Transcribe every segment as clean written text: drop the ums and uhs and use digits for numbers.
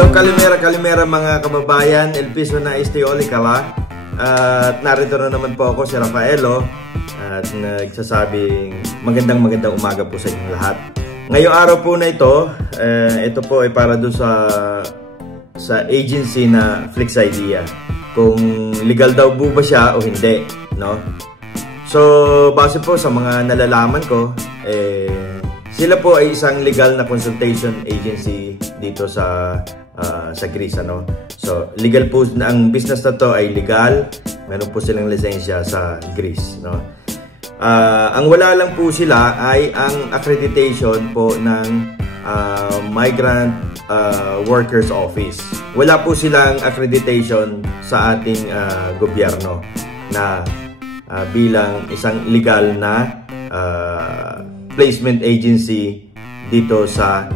So kalimera mga kababayan, El Piso na Istioli Kala. At narito na naman po ako, si Rafaelo, at nagsasabing magandang umaga po sa inyong lahat. Ngayong araw po na ito, ito po ay para doon sa agency na Flix Idea. Kung legal daw po ba siya o hindi, no? So base po sa mga nalalaman ko, sila po ay isang legal na consultation agency dito sa Greece, ano. So legal po, ang business na to ay legal. Meron po silang lisensya sa Greece, no. Ang wala lang po sila ay ang accreditation po ng Migrant Workers Office. Wala po silang accreditation sa ating gobyerno na bilang isang legal na placement agency dito sa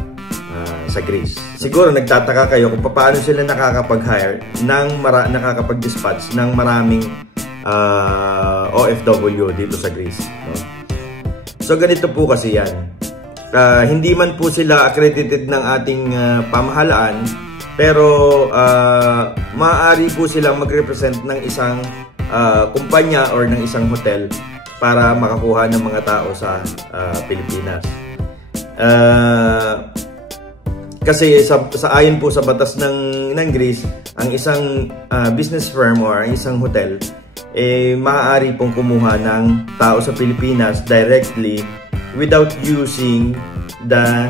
Greece. Siguro nagtataka kayo kung paano sila nakakapag-hire nakakapag-dispatch ng maraming OFW dito sa Greece, no? So ganito po kasi yan. Hindi man po sila accredited ng ating pamahalaan, pero maaari po silang mag-represent ng isang kumpanya or ng isang hotel para makakuha ng mga tao sa Pilipinas. Kasi ayon po sa batas ng Greece, ang isang business firm or ang isang hotel maaari pong kumuha ng tao sa Pilipinas directly without using the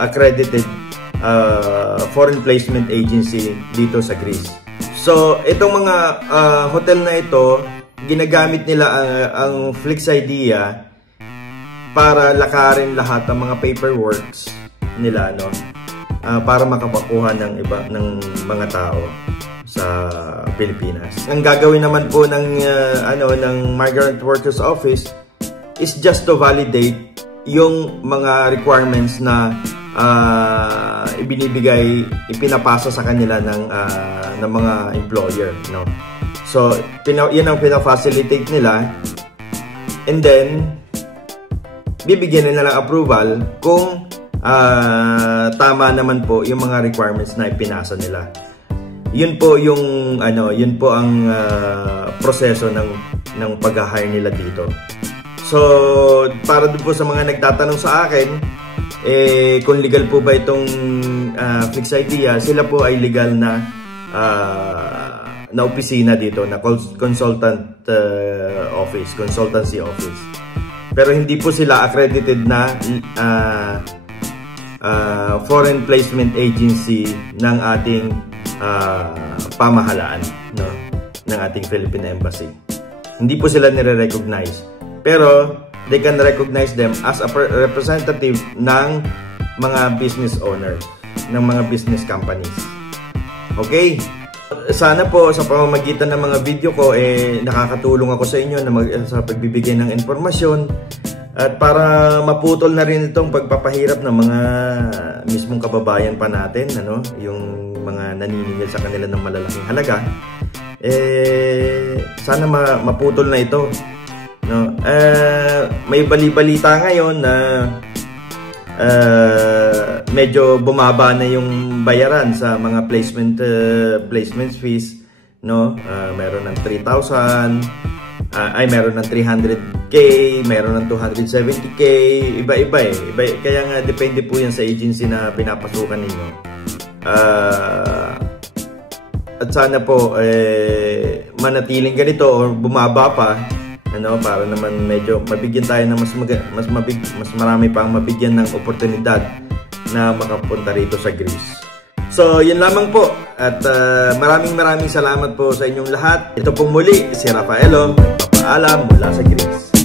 accredited foreign placement agency dito sa Greece. So itong mga hotel na ito, ginagamit nila ang Flix Idea para lakarin lahat ng mga paperworks nila, no? Para makapakuha ng mga tao sa Pilipinas. Ang gagawin naman po ng Migrant Workers Office is just to validate yung mga requirements na ipinapasa sa kanila ng mga employer, no. So yan ang pina-facilitate nila, and then bibigyan nila ng approval kung tama naman po yung mga requirements na ipinasa nila. Yun po ang proseso ng pag-hire nila dito. So para doon po sa mga nagtatanong sa akin, kung legal po ba itong Flix Idea, sila po ay legal na opisina dito, na consultancy office. Pero hindi po sila accredited na foreign placement agency ng ating pamahalaan, no, ng ating Philippine Embassy. Hindi po sila nire-recognize, pero they can recognize them as a representative ng mga business owners, ng mga business companies. Okay? Sana po sa pamamagitan ng mga video ko nakakatulong ako sa inyo sa pagbibigay ng impormasyon, at para maputol na rin itong pagpapahirap ng mga mismong kababayan pa natin, ano, yung mga naniningil sa kanila ng malalaking halaga. Sana maputol na ito, no. May balita ngayon na medyo bumaba na yung bayaran sa mga placement fees, no. Meron ng 3,000, meron ng 300K, meron ng 270K, iba-iba kaya nga depende po yan sa agency na pinapasukan ninyo. At sana po manatiling ganito or bumaba pa, ano, para naman medyo mabigyan tayo ng mas marami pang mabigyan ng oportunidad na makapunta rito sa Greece. So yun lamang po, at maraming salamat po sa inyong lahat. Ito pong muli si Rafaelo, papaalam mula sa Greece.